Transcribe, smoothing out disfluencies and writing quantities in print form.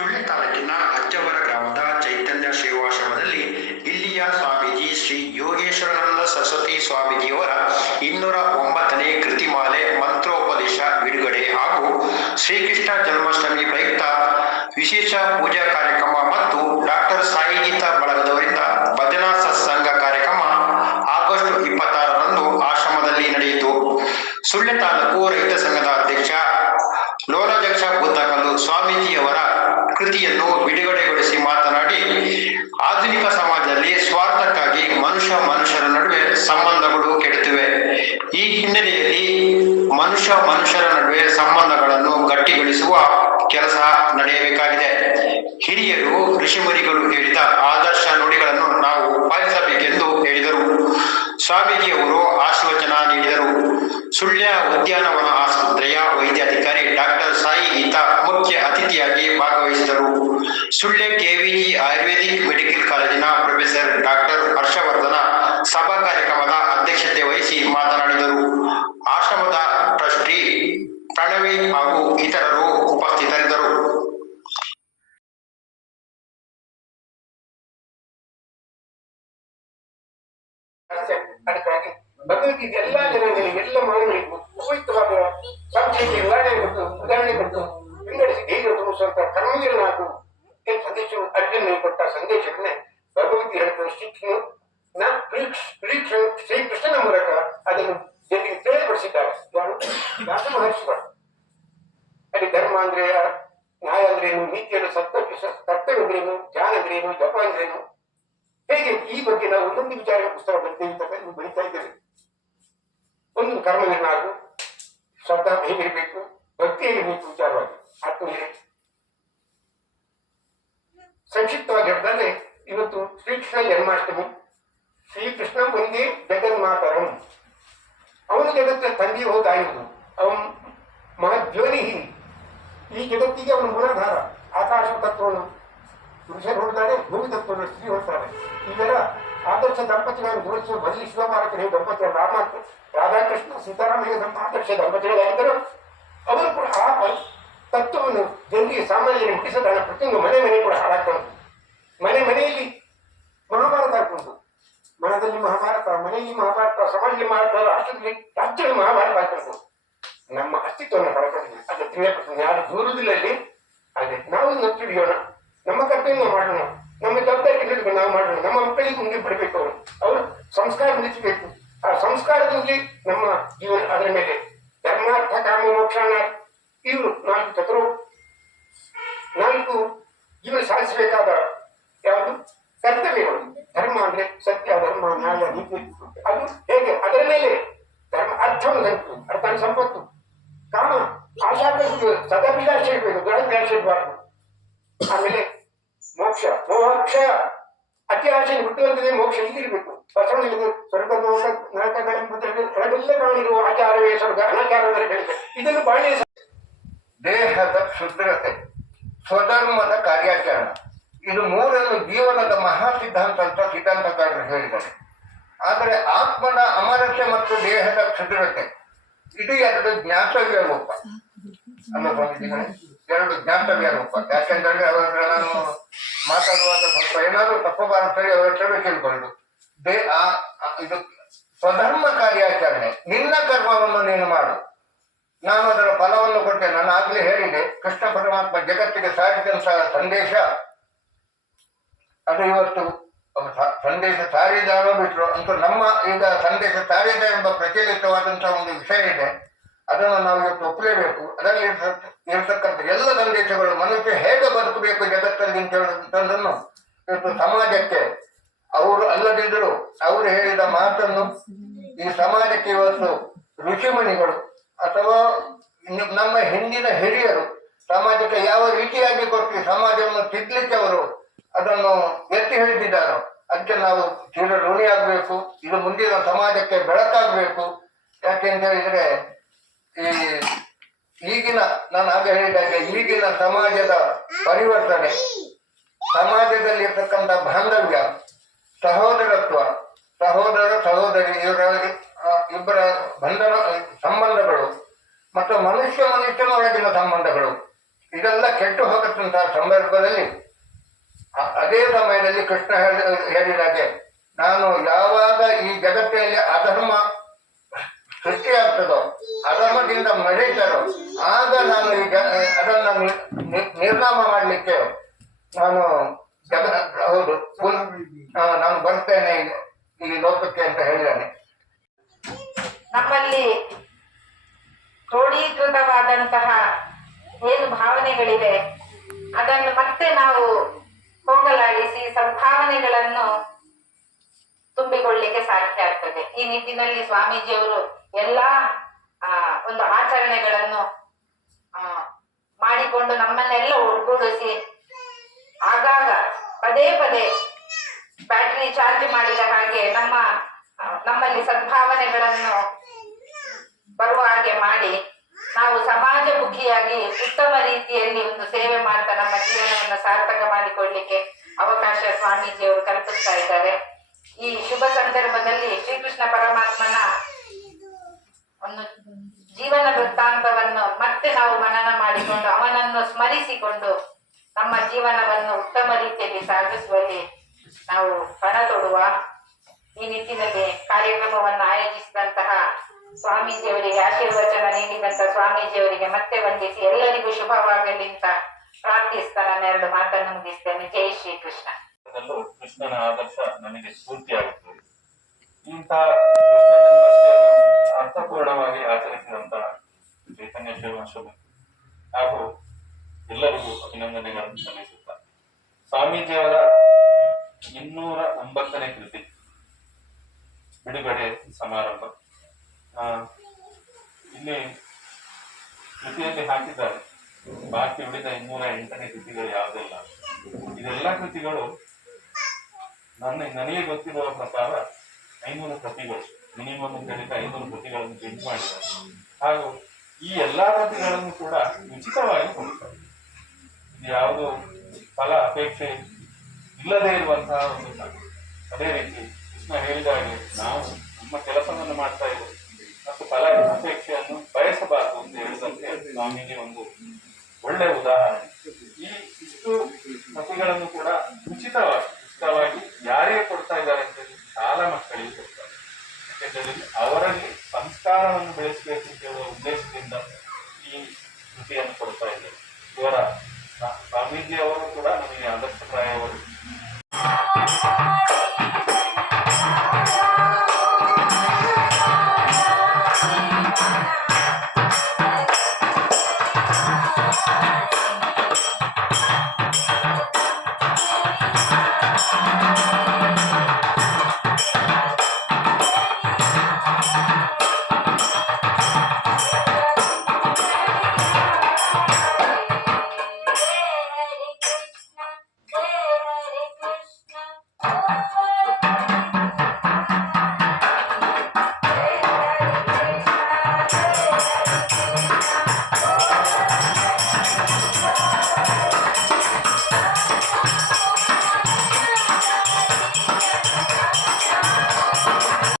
ಸುಳ್ಯ ತಾಲೂಕಿನ ಅಜ್ಜವರ ಗ್ರಾಮದ ಚೈತನ್ಯ ಶ್ರೀವಾಶ್ರಮದಲ್ಲಿ ಇಲ್ಲಿಯ ಸ್ವಾಮೀಜಿ ಶ್ರೀ ಯೋಗೇಶ್ವರಾನಂದ ಸರಸ್ವತಿ ಸ್ವಾಮೀಜಿಯವರ 209ನೇ ಕೃತಿಮಾಲೆ ಮಂತ್ರೋಪದೇಶ ಬಿಡುಗಡೆ ಹಾಗೂ ಶ್ರೀಕೃಷ್ಣ ಜನ್ಮಾಷ್ಟಮಿ ಪ್ರಯುಕ್ತ ವಿಶೇಷ ಪೂಜಾ ಕಾರ್ಯಕ್ರಮ ಮತ್ತು ಡಾಕ್ಟರ್ ಸಾಯಿ ಗೀತಾ ಬಳಗದವರಿಂದ ಭಜನಾ ಸತ್ಸಂಗ ಕಾರ್ಯಕ್ರಮ ಆಗಸ್ಟ್ 26ರಂದು ಆಶ್ರಮದಲ್ಲಿ ನಡೆಯಿತು. ಸುಳ್ಯ ತಾಲೂಕು ರೈತ ಸಂಘದ ಅಧ್ಯಕ್ಷ ಲೋಲಾಧ್ಯಕ್ಷ ಬೂತಕಲ್ಲು ಸ್ವಾಮೀಜಿಯವರ ಕೃತಿಯನ್ನು ಬಿಡುಗಡೆಗೊಳಿಸಿ ಮಾತನಾಡಿ, ಆಧುನಿಕ ಸಮಾಜದಲ್ಲಿ ಸ್ವಾರ್ಥಕ್ಕಾಗಿ ಮನುಷ್ಯರ ನಡುವೆ ಸಂಬಂಧಗಳು ಕೆಡುತ್ತಿವೆ. ಈ ಹಿನ್ನೆಲೆಯಲ್ಲಿ ಮನುಷ್ಯರ ನಡುವೆ ಸಂಬಂಧಗಳನ್ನು ಗಟ್ಟಿಗೊಳಿಸುವ ಕೆಲಸ ನಡೆಯಬೇಕಾಗಿದೆ. ಹಿರಿಯರು ಋಷಿಮುನಿಗಳು ಹೇಳಿದ ಆದರ್ಶ ನುಡಿಗಳನ್ನು ನಾವು ಪಾಲಿಸಬೇಕೆಂದು ಹೇಳಿದರು. ಸ್ವಾಮೀಜಿಯವರು ಆಶೀರ್ವಚನ ನೀಡಿದರು. ಸುಳ್ಯ ಉದ್ಯಾನವನ ಆಸ್ಪತ್ರೆಯ ವೈದ್ಯಾಧಿಕಾರಿ ಡಾಕ್ಟರ್ ಸಾಯಿ ಗೀತಾ ಮುಖ್ಯ ಅತಿಥಿಯಾಗಿ ಭಾಗವಹಿಸಿದರು. ಸುಳ್ಯ ಕೆವಿಜಿ ಆಯುರ್ವೇದಿಕ್ ಮೆಡಿಕಲ್ ಕಾಲೇಜಿನ ಪ್ರೊಫೆಸರ್ ಡಾಕ್ಟರ್ ಹರ್ಷವರ್ಧನ ಸಭಾ ಕಾರ್ಯಕ್ರಮದ ಅಧ್ಯಕ್ಷತೆ ವಹಿಸಿ ಮಾತನಾಡಿದರು. ಆಶ್ರಮದ ಟ್ರಸ್ಟಿ ಪ್ರಣವಿ ಹಾಗೂ ಇತರರು ಉಪಸ್ಥಿತರಿದ್ದರು. ಅದಕ್ಕಾಗಿ ಭಗವದ್ಗೀತೆ ಎಲ್ಲಾ ಜನಗಳಿಗೆ ಎಲ್ಲ ಮಾನವರಿಗೂ ಉಪಯುಕ್ತವಾದ ಸಂಕ್ಷೇಪ ಉದಾಹರಣೆ ಕೊಟ್ಟು ವಿಂಗಡಿಸಿ ಧೈರ್ಯ ತುಂಬಿಸುವಂತ ಕರ್ಮವೀರನಾಗು ಸಂದೇಶ ಅರ್ಜುನ ಕೊಟ್ಟ ಸಂದೇಶವನ್ನೇ ಭಗವದ್ಗೀತೆ ಹೇಳ್ತಾರೆ. ಶ್ರೀಕೃಷ್ಣನ ಮೂಲಕ ಅದನ್ನು ಜನರಿಗೆ ತಿಳಿಯಪಡಿಸಿದ್ದಾರೆ. ಯಾರು? ವ್ಯಾಸ ಮಹರ್ಷಿಗಳು. ಅಲ್ಲಿ ಧರ್ಮ ಅಂದ್ರೆ ನ್ಯಾಯ ಅಂದ್ರೇನು, ನೀತಿಯನ್ನು ಕರ್ತವ್ಯ ಅಂದ್ರೇನು, ಜ್ಞಾನ ಅಂದ್ರೇನು, ಜಪ ಅಂದ್ರೇನು, ಹೇಗೆ ಈ ಬಗ್ಗೆ ನಾವು ಒಂದೊಂದು ವಿಚಾರ ಪುಸ್ತಕ ಬರೀತಾ ಇದ್ದೇವೆ. ಒಂದು ಕರ್ಮವೀರನಾಗು, ಶ್ರದ್ಧಾ ಹೇಗಿರಬೇಕು, ಭಕ್ತಿ ಹೇಗಿರಬೇಕು ವಿಚಾರವಾಗಿ ಆತ್ಮೀಯ ಸಂಕ್ಷಿಪ್ತವಾಗಿ ಹೇಳಿದ್ರೆ, ಇವತ್ತು ಶ್ರೀಕೃಷ್ಣ ಜನ್ಮಾಷ್ಟಮಿ. ಶ್ರೀಕೃಷ್ಣ ಒಂದೇ ಜಗನ್ಮಾತರಂ. ಅವನು ಜಗತ್ತಿನ ತಂದೆಯೋ ತಾಯಿಯುವುದು. ಅವನು ಮಹಜ್ಯೋನಿ. ಈ ಜಗತ್ತಿಗೆ ಅವನು ಮೂಲಾಧಾರ. ಆಕಾಶ ತತ್ವವನ್ನು ಪುರುಷರು ಹೊರತಾರೆ, ಭೂಮಿ ತತ್ವವನ್ನು ಸ್ತ್ರೀ ಹೊರತಾರೆ. ಇದರ ಆದರ್ಶ ದಂಪತಿಗಳನ್ನು ಜೋಡಿಸುವ ಬದಲಿ ಶಿವಮಾರಕರು ದಂಪತಿಗಳು ರಾಧಾಕೃಷ್ಣ ಸೀತಾರಾಮ ಆದರ್ಶ ದಂಪತಿಗಳಾಗಿದ್ದರು. ಅವರು ಕೂಡ ಆ ತತ್ವವನ್ನು ಜನರಿಗೆ ಸಾಮಾನ್ಯರಿಗೆ ಮುಟ್ಟಿಸದ ಪ್ರತಿಯೊಂದು ಮನೆ ಕೂಡ ಹಾಳಾಗ್ತದೆ. ಮನೆಯಲ್ಲಿ ಮಹಾಭಾರತ ಹಾಕೊಂಡು, ಮನದಲ್ಲಿ ಮಹಾಭಾರತ, ಮನೆಯಲ್ಲಿ ಮಹಾಭಾರತ, ಸಮಾಜದಲ್ಲಿ ಮಹಾಭಾರತ, ರಾಷ್ಟ್ರದಲ್ಲಿ ಮಹಾಭಾರತ ಹಾಕೊಂಡು ನಮ್ಮ ಅಸ್ತಿತ್ವವನ್ನು ಕಳ್ಕೊಂಡಿದ್ದೀವಿ. ಅದು ತಿಳಿಯಪಡಿಸ್ತೀವಿ. ಯಾರು ದೂರದಿಲ್ಲ ಅಲ್ಲಿ. ಹಾಗೆ ನಾವು ತಿಳಿಯೋಣ, ನಮ್ಮ ಕರ್ತವ್ಯ ಮಾಡೋಣ, ನಮ್ಮ ಜವಾಬ್ದಾರಿ ನಾವು ಮಾಡೋಣ. ನಮ್ಮ ಮಕ್ಕಳಿಗೆ ಮುಂದೆ ಬಿಡಬೇಕು. ಅವರು ಸಂಸ್ಕಾರ ಬೆಳೆಸಬೇಕು. ಆ ಸಂಸ್ಕಾರದಲ್ಲಿ ನಮ್ಮ ಜೀವನ ಅದರ ಮೇಲೆ ಧರ್ಮಾರ್ಥ ಕಾಮ ಮೋಕ್ಷಾನ ಇವರು 4 ಜೀವನ ಸಾಧಿಸಬೇಕಾದ ಯಾವುದು ಕರ್ತವ್ಯಗಳು. ಧರ್ಮ ಅಂದ್ರೆ ಸತ್ಯ, ಧರ್ಮ, ನ್ಯಾಯ, ನೀತಿ. ಅದು ಹೇಗೆ ಅದರ ಮೇಲೆ ಧರ್ಮ ಅರ್ಥವನ್ನು ಅರ್ಥ ಸಂಪತ್ತು. ಕಾಮ ಸದಾಭಿಲಾಷೆ ಇರಬೇಕು, ದುರಾಭಿಲಾಷೆ ಇರಬಾರ್ದು. ಆಮೇಲೆ ಮೋಕ್ಷ, ಮೋಕ್ಷ ಅತಿ ಆಸೆ ಹುಟ್ಟುವಂತದೇ ಮೋಕ್ಷ ಇಲ್ಲಿರ್ಬೇಕು. ಬಸವನಿಗೆ ಸ್ವರ್ಗ ಮೋಕ್ಷ ನರಕಗಳೆಂಬುದರಲ್ಲಿ ಎರಡೆಲ್ಲ ಕಾಣಿರುವ ಆಚಾರವೇ ಸ್ವರ್ಗ, ಅನಾಚಾರವೇ ಹೇಳಿದೆ. ಇದನ್ನು ಬಾಳ್ಯ ದೇಹದ ಶುದ್ಧತೆ, ಸ್ವಧರ್ಮದ ಕಾರ್ಯಾಚರಣ, ಇದು ಮೂರನ್ನು ಜೀವನದ ಮಹಾ ಸಿದ್ಧಾಂತ ಅಂತ ಸಿದ್ಧಾಂತಕಾರರು ಹೇಳಿದ್ದಾರೆ. ಆದರೆ ಆತ್ಮದ ಅಮರತೆ ಮತ್ತು ದೇಹದ ಕ್ಷುದ್ರತೆ ಇದು 2 ಜ್ಞಾತವ್ಯ ರೂಪ ಅಲ್ಲ ಸ್ವಾಮೀಜಿಗಳೇ, 2 ಜ್ಞಾತವ್ಯ ರೂಪ. ಯಾಕೆಂದ್ರೆ ಅವರ ನಾನು ಮಾತಾಡುವಾಗ ಸ್ವಲ್ಪ ಏನಾದ್ರು ತಪ್ಪಬಾರದು ಅವರ ಕ್ಷಮೆ ಕೇಳ್ಕೊಂಡು, ಇದು ಸ್ವಧರ್ಮ ಕಾರ್ಯಾಚರಣೆ. ನಿನ್ನ ಕರ್ಮವನ್ನು ನೀನು ಮಾಡು, ನಾನು ಅದರ ಫಲವನ್ನು ಕೊಟ್ಟೆ. ನಾನು ಆಗ್ಲೇ ಹೇಳಿದೆ, ಕೃಷ್ಣ ಪರಮಾತ್ಮ ಜಗತ್ತಿಗೆ ಸಾರಿದಂತಹ ಸಂದೇಶ ಅದು ಇವತ್ತು ಸಂದೇಶ ಸಾರಿದಾರೋ ಬಿಟ್ರು ಅಂತೂ ನಮ್ಮ ಈಗ ಸಂದೇಶ ಸಾರಿದ ಎಂಬ ಪ್ರಚಲಿತವಾದಂತಹ ಒಂದು ವಿಷಯ ಇದೆ. ಅದನ್ನು ನಾವು ಇವತ್ತು ಒಪ್ಪಲೇಬೇಕು. ಅದರಲ್ಲಿ ಇರತಕ್ಕಂಥ ಎಲ್ಲ ಸಂದೇಶಗಳು ಮನುಷ್ಯ ಹೇಗೆ ಬದುಕಬೇಕು ಜಗತ್ತಲ್ಲಿ ಅಂತ ಹೇಳುವಂಥದ್ದನ್ನು ಇವತ್ತು ಸಮಾಜಕ್ಕೆ ಅವರು ಅಲ್ಲದಿದ್ದರು ಅವರು ಹೇಳಿದ ಮಾತನ್ನು ಈ ಸಮಾಜಕ್ಕೆ ಇವತ್ತು ಋಷಿಮುನಿಗಳು ಅಥವಾ ನಮ್ಮ ಹಿಂದಿನ ಹಿರಿಯರು ಸಮಾಜಕ್ಕೆ ಯಾವ ರೀತಿಯಾಗಿ ಕೊಟ್ಟು ಸಮಾಜವನ್ನು ತಿದ್ದಲಿಕ್ಕೆ ಅವರು ಅದನ್ನು ಎತ್ತಿ ಹಿಡಿದಿದ್ದಾರೋ ಅದಕ್ಕೆ ನಾವು ಚಿರ ಋಣಿ ಆಗ್ಬೇಕು. ಇದು ಮುಂದಿನ ಸಮಾಜಕ್ಕೆ ಬೆಳಕಾಗಬೇಕು. ಯಾಕೆಂತ ಹೇಳಿದ್ರೆ ಈಗಿನ ನಾನು ಆಗ ಹೇಳಿದಾಗ ಈಗಿನ ಸಮಾಜದ ಪರಿವರ್ತನೆ, ಸಮಾಜದಲ್ಲಿ ಇರ್ತಕ್ಕಂಥ ಬಾಂಧವ್ಯ, ಸಹೋದರತ್ವ, ಸಹೋದರ ಸಹೋದರಿ ಇಬ್ಬರ ಬಂಧನ ಸಂಬಂಧಗಳು ಮತ್ತು ಮನುಷ್ಯನೊಳಗಿನ ಸಂಬಂಧಗಳು ಇದೆಲ್ಲ ಕೆಟ್ಟು ಹೋಗುತ್ತಂತಹ ಸಂದರ್ಭದಲ್ಲಿ ಅದೇ ಸಮಯದಲ್ಲಿ ಕೃಷ್ಣ ಹೇಳಿದಾಗೆ ನಾನು ಯಾವಾಗ ಈ ಜಗತ್ತಿನಲ್ಲಿ ಅಧರ್ಮ ಸೃಷ್ಟಿಯಾಗ್ತದೋ ಅಧರ್ಮದಿಂದ ಮರೀತಾರೋ ಆಗ ನಾನು ಈಗ ಅದನ್ನು ನಿರ್ನಾಮ ಮಾಡಲಿಕ್ಕೆ ನಾನು ಹೌದು ನಾನು ಬರ್ತೇನೆ ಈ ಲೋಕಕ್ಕೆ ಅಂತ ಹೇಳಿದ್ದಾನೆ. ನಮ್ಮಲ್ಲಿ ಕ್ರೋಢೀಕೃತವಾದಂತಹ ಏನು ಭಾವನೆಗಳಿವೆ ಅದನ್ನು ಮತ್ತೆ ನಾವು ಹೋಗಲಾಡಿಸಿ ಸದ್ಭಾವನೆಗಳನ್ನು ತುಂಬಿಕೊಳ್ಳಿಕ್ಕೆ ಸಾಧ್ಯ ಆಗ್ತದೆ. ಈ ನಿಟ್ಟಿನಲ್ಲಿ ಸ್ವಾಮೀಜಿಯವರು ಎಲ್ಲಾ ಒಂದು ಆಚರಣೆಗಳನ್ನು ಮಾಡಿಕೊಂಡು ನಮ್ಮನ್ನೆಲ್ಲ ಒಗ್ಗೂಡಿಸಿ ಆಗಾಗ ಪದೇ ಪದೇ ಬ್ಯಾಟರಿ ಚಾರ್ಜ್ ಮಾಡಿದ ಹಾಗೆ ನಮ್ಮಲ್ಲಿ ಸದ್ಭಾವನೆಗಳನ್ನು ಬರುವ ಹಾಗೆ ಮಾಡಿ ನಾವು ಸಮಾಜಮುಖಿಯಾಗಿ ಉತ್ತಮ ರೀತಿಯಲ್ಲಿ ಒಂದು ಸೇವೆ ಮಾಡ್ತಾ ನಮ್ಮ ಜೀವನವನ್ನು ಸಾರ್ಥಕ ಮಾಡಿಕೊಳ್ಳಿಕ್ಕೆ ಅವಕಾಶ ಸ್ವಾಮೀಜಿಯವರು ಕಲ್ಪಿಸ್ತಾ ಇದ್ದಾರೆ. ಈ ಶುಭ ಸಂದರ್ಭದಲ್ಲಿ ಶ್ರೀಕೃಷ್ಣ ಪರಮಾತ್ಮನ ಒಂದು ಜೀವನ ವೃತ್ತಾಂತವನ್ನು ಮತ್ತೆ ನಾವು ಮನನ ಮಾಡಿಕೊಂಡು ಅವನನ್ನು ಸ್ಮರಿಸಿಕೊಂಡು ನಮ್ಮ ಜೀವನವನ್ನು ಉತ್ತಮ ರೀತಿಯಲ್ಲಿ ಸಾಗಿಸುವಲ್ಲಿ ನಾವು ಪಣ ತೊಡುವ. ಈ ನಿಟ್ಟಿನಲ್ಲಿ ಕಾರ್ಯಕ್ರಮವನ್ನು ಆಯೋಜಿಸಿದಂತಹ ಸ್ವಾಮೀಜಿಯವರಿಗೆ ಆಶೀರ್ವಚನ ನೀಡಿದಂತ ಸ್ವಾಮೀಜಿಯವರಿಗೆ ಮತ್ತೆ ವಂದಿಸಿ ಎಲ್ಲರಿಗೂ ಶುಭವಾಗಲಿ ಅಂತ ಪ್ರಾರ್ಥಿಸ್ತಾ ನಾನು 2 ಮಾತನ್ನು ಮುಗಿಸ್ತೇನೆ. ಜೈ ಶ್ರೀಕೃಷ್ಣ. ಕೃಷ್ಣನ ಆದರ್ಶ ನನಗೆ ಸ್ಫೂರ್ತಿಯಾಗುತ್ತದೆ. ಇಂತಹ ಕೃಷ್ಣ ಜನ್ಮಾಷ್ಟಮಿಯನ್ನು ಅರ್ಥಪೂರ್ಣವಾಗಿ ಆಚರಿಸಿದಂತಹ ಚೈತನ್ಯ ಶಿವಶುಭ ಹಾಗೂ ಎಲ್ಲರಿಗೂ ಅಭಿನಂದನೆಗಳನ್ನು ಸಲ್ಲಿಸುತ್ತಾ ಸ್ವಾಮೀಜಿಯವರ 209ನೇ ಕೃತಿ ಬಿಡುಗಡೆ ಸಮಾರಂಭ ಇಲ್ಲಿ ಕೃತಿಯಲ್ಲಿ ಹಾಕಿದ್ದಾರೆ. ಬಾಕಿ ಉಳಿದ 208ನೇ ಕೃತಿಗಳು ಯಾವುದೆಲ್ಲ, ಇದೆಲ್ಲ ಕೃತಿಗಳು ನನಗೆ ಗೊತ್ತಿರುವ ಪ್ರಕಾರ 500 ಕೃತಿಗಳು ಮಿನಿಮಮ್ ಅಂತ ಹೇಳಿದ 500 ಕೃತಿಗಳನ್ನು ಪ್ರಿಂಟ್ ಮಾಡಿದ್ದಾರೆ. ಹಾಗೂ ಈ ಎಲ್ಲಾ ಕೃತಿಗಳನ್ನು ಕೂಡ ಉಚಿತವಾಗಿ ಕೊಡುತ್ತಾರೆ. ಇದು ಯಾವುದು ಫಲ ಅಪೇಕ್ಷೆ ಇಲ್ಲದೆ ಇರುವಂತಹ ಒಂದು ಸಂಗತಿ. ಅದೇ ರೀತಿ ಕೃಷ್ಣ ಹೇಳಿದಾಗೆ ನಾವು ನಮ್ಮ ಕೆಲಸವನ್ನು ಮಾಡ್ತಾ ಇದ್ದೇವೆ ಮತ್ತು ಫಲ ಅಪೇಕ್ಷೆಯನ್ನು ಬಯಸಬಾರದು ಅಂತ ಹೇಳಿದಂತೆ ಸ್ವಾಮಿಗೆ ಒಂದು ಒಳ್ಳೆ ಉದಾಹರಣೆ. ಈ ಇಷ್ಟು ಕೃತಿಗಳನ್ನು ಕೂಡ ಉಚಿತವಾಗಿ ಯಾರಿಗೆ ಕೊಡ್ತಾ ಇದ್ದಾರೆ ಅಂತ ಶಾಲಾ ಮಕ್ಕಳಿಗೆ ಕೊಡ್ತಾರೆ. ಯಾಕೆಂದರೆ ಅವರಲ್ಲಿ ಸಂಸ್ಕಾರವನ್ನು ಬೆಳೆಸಬೇಕು ಅಂತ ಹೇಳುವ ಉದ್ದೇಶದಿಂದ ಈ ಕೃತಿಯನ್ನು ಕೊಡ್ತಾ ಇದ್ದಾರೆ. ಇವರ ಸ್ವಾಮೀಜಿ ಅವರು ಕೂಡ ನಮಗೆ ಆದರ್ಶಪ್ರಾಯವರು. Hare Krishna,